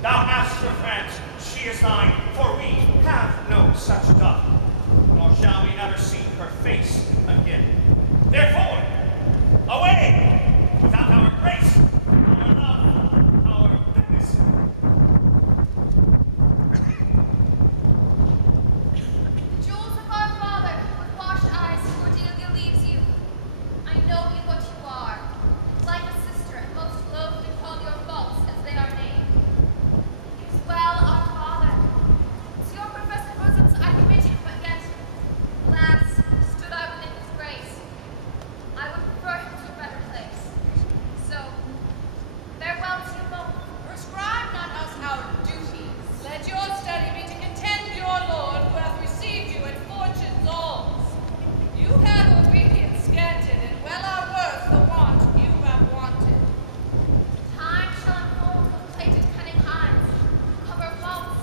Thou master France, she is thine, for we have no such dove, nor shall we ever see her face again. Therefore, away, without our grace, our love, our venison. The jewels of our father, with washed eyes, Cordelia leaves you. I know you what you are, like a sister, and most loath to call your faults as they are named. It is well, our father. To your professed bosoms I commit you, but yet, alas, stood I within his grace. I would prefer him to a better place. So, farewell to you both. Prescribe not us our duties. Let your study be to content your Lord, who hath received you in fortune's alms. You have obedience scanted, and well are worth the want you have wanted. Time shall unfold with plated cunning hides, cover faults,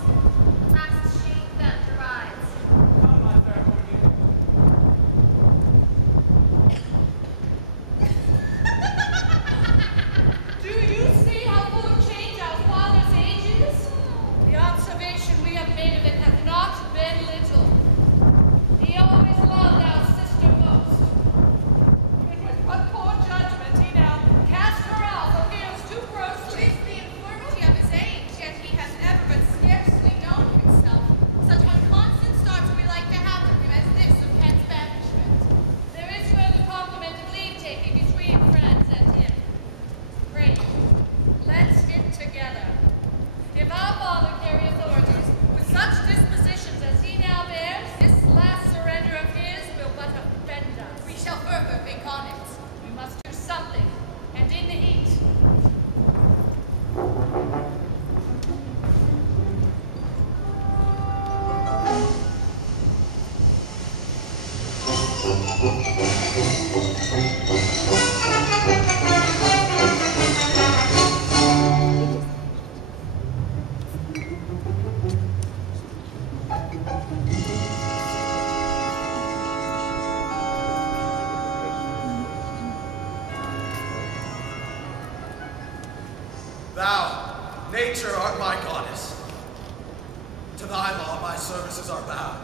the last shame then derides. Come, my fair Cordelia. Do you see how full of change our father's age is? The observation we have made of it hath not been little. He always loved our sister most. And with what poor judgment he now cast her out for fears too grossly. 'Tis the infirmity of his age, yet he has ever but scarcely known himself. Such unconstant starts we like to have from him as this of Kent's banishment. There is further compliment of leave-taking between friends and him. Pray, let's it together. If our father carry authorities with such dispositions as he now bears, this last surrender of his will but offend us. We shall further think on it. We must do something, and in the heat. Thou, nature, art my goddess. To thy law my services are bound.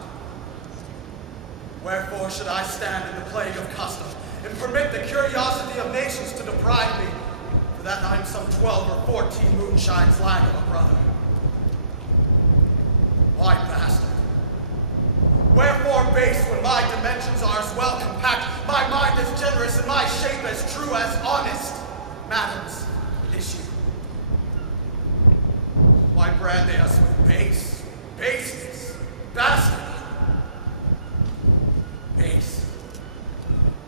Wherefore should I stand in the plague of custom, and permit the curiosity of nations to deprive me, for that I'm some 12 or 14 moonshines lag of a brother? Why, bastard? Wherefore base when my dimensions are as well compact, my mind as generous, and my shape as true as honest? Madams, issue. Why brand they us with baseness, bastardy?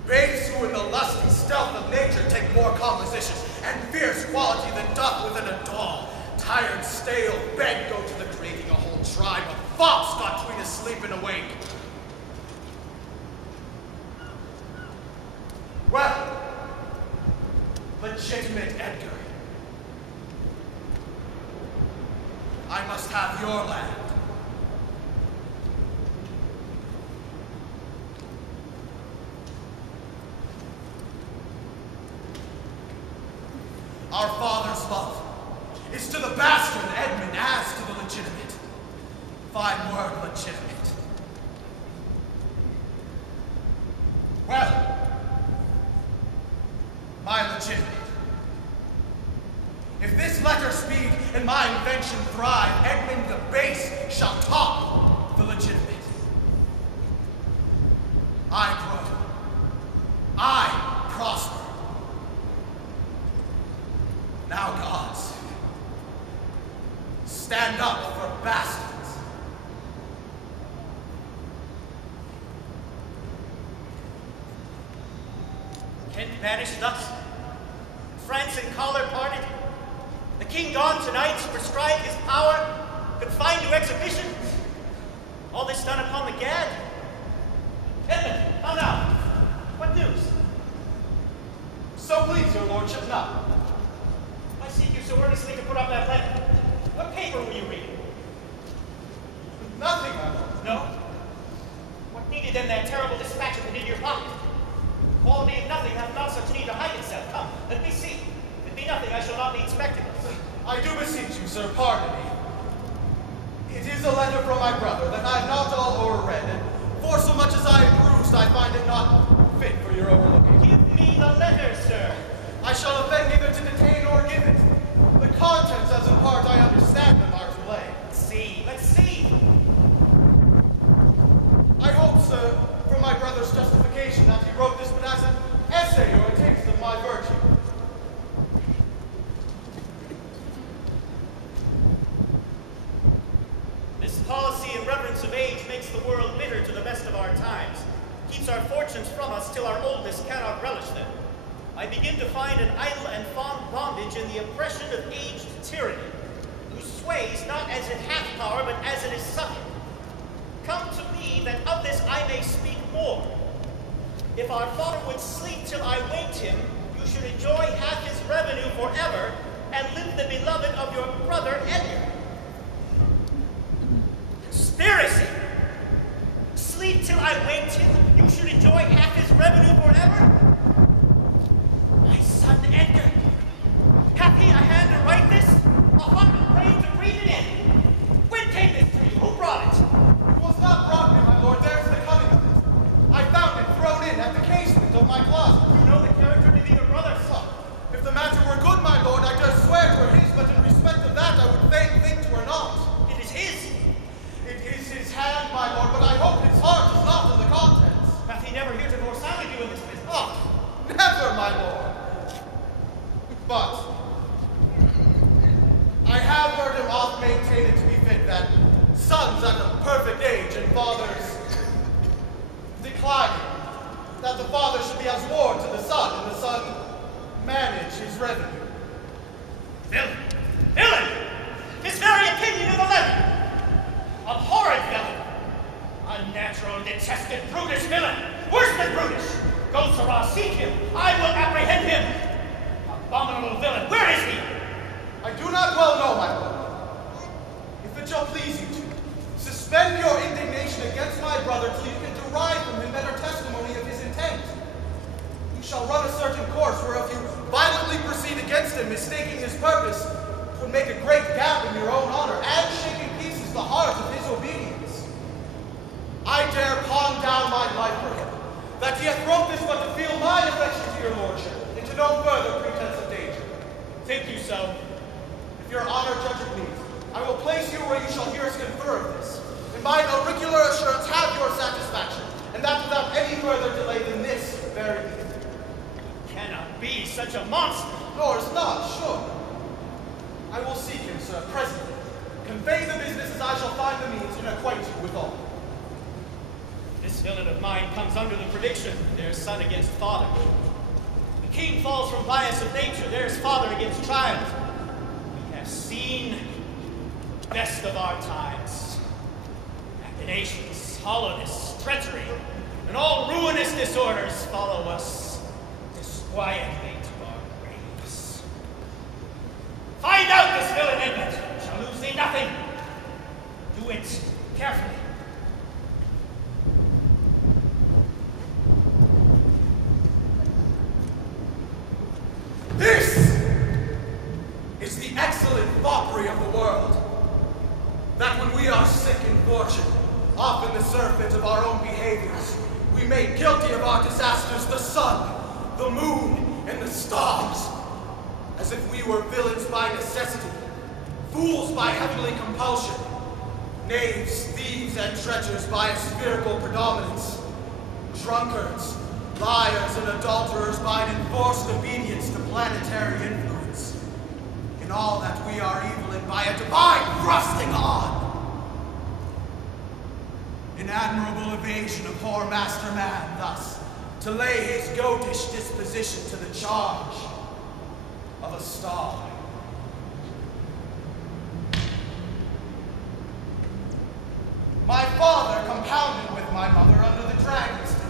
Base who in the lusty stealth of nature take more compositions and fierce quality than doth within a doll. Tired, stale, beg go to the creating a whole tribe of fops got tween asleep and awake. Well, legitimate Edgar, I must have your land. Our father's love is to the bastard Edmund as to the legitimate. Fine word, legitimate. Well, my legitimate. If this letter speed and my invention thrive, Edmund the base shall top the legitimate. I grow. I prosper. Now, gods, stand up for bastards. Kent banished thus, France and collar parted. The king gone tonight to prescribe his power, confined to exhibition. All this done upon the gad. Edmund, how now? What news? So please your lordship now. I seek you so earnestly to put up that letter. What paper were you reading? Nothing, my lord. No? What needed then that terrible dispatch of it in your pocket? Quality of nothing hath not such need to hide itself. Come, let me see. If it be nothing, I shall not need spectacles. I do beseech you, sir, sir, pardon me. It is a letter from my brother that I have not all o'erread, and for so much as I have perused, I find it not fit for your overlooking. Give me the letter, sir. I shall offend neither to detain or give it. The contents, as in part I understand them, are to lay. Let's see. I hope, sir, for my brother's justification, that he wrote this but as an essay or a taste of my virtue. This policy in reverence of age makes the world bitter to the best of our times, keeps our fortunes from us till our oldness cannot relish them. I begin to find an idle and fond bondage in the oppression of aged tyranny, who sways not as it hath power, but as it is subject. Come to me, that of this I may speak more. If our father would sleep till I waked him, you should enjoy half his revenue forever, and live the beloved of your brother Edgar. Conspiracy! Sleep till I waked him, you should enjoy half his revenue forever? My son Edgar, hath he a hand to write this? A heart and brain to read it in? When came this to you? Who brought it? It was not brought me, my lord. There's the coming of it. I found it thrown in at the casement of my closet. You know the character to be your brother, son. If the matter were good, my lord, I dare swear 'twere his, but in respect of that I would fain think 'twere not. It is his. It is his hand, my lord, but I hope his heart is not in the contents. Hath he never heretofore sounded you in this business? Ah, never, my lord. But I have heard him oft maintain it to be fit that sons at a perfect age and fathers declining, that the father should be as ward to the son, and the son manage his revenue. Villain! Villain! His very opinion in the letter! Abhorrent villain! Unnatural, detested, brutish villain! Worse than brutish! Go, Sirrah, seek him! I will apprehend him! Abominable villain! Where is he? I do not well know, my lord. If it shall please you to, suspend your indignation against my brother till you can derive from him better testimony of his intent. You shall run a certain course whereof you violently proceed against him, mistaking his purpose, would make a great gap in your own honor, and shake in pieces the heart of his obedience. I dare pawn down my life for him, that he hath wrote this but to feel my affection to your lordship, into no further pretense of danger. Think you so? If your honor judge it meet, I will place you where you shall hear us confer of this, and by auricular assurance have your satisfaction, and that without any further delay than this very evening. Cannot be such a monster! Nor is not, sure. I will seek him, sir, presently. Convey the business as I shall find the means, and acquaint you with all. This villain of mine comes under the prediction, there's son against father. The king falls from bias of nature, there's father against child. We have seen the best of our times. Machinations, hollowness, treachery, and all ruinous disorders follow us disquietly to our graves. Find out this villain, Edmund. Shall lose thee nothing. Do it carefully. This is the excellent foppery of the world, that when we are sick in fortune, often the surfeit of our own behaviors, we make guilty of our disasters the sun, the moon, and the stars, as if we were villains by necessity, fools by heavenly compulsion, knaves, thieves, and treachers by a spherical predominance, drunkards, liars, and adulterers by an enforced obedience to planetary influence. In all that we are evil and by a divine thrusting on. An admirable evasion of poor master man, thus, to lay his goatish disposition to the charge of a star. My father compounded with my mother under the dragon's snare,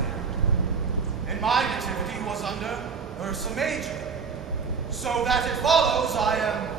and my nativity was under Ursa Major, so that it follows I am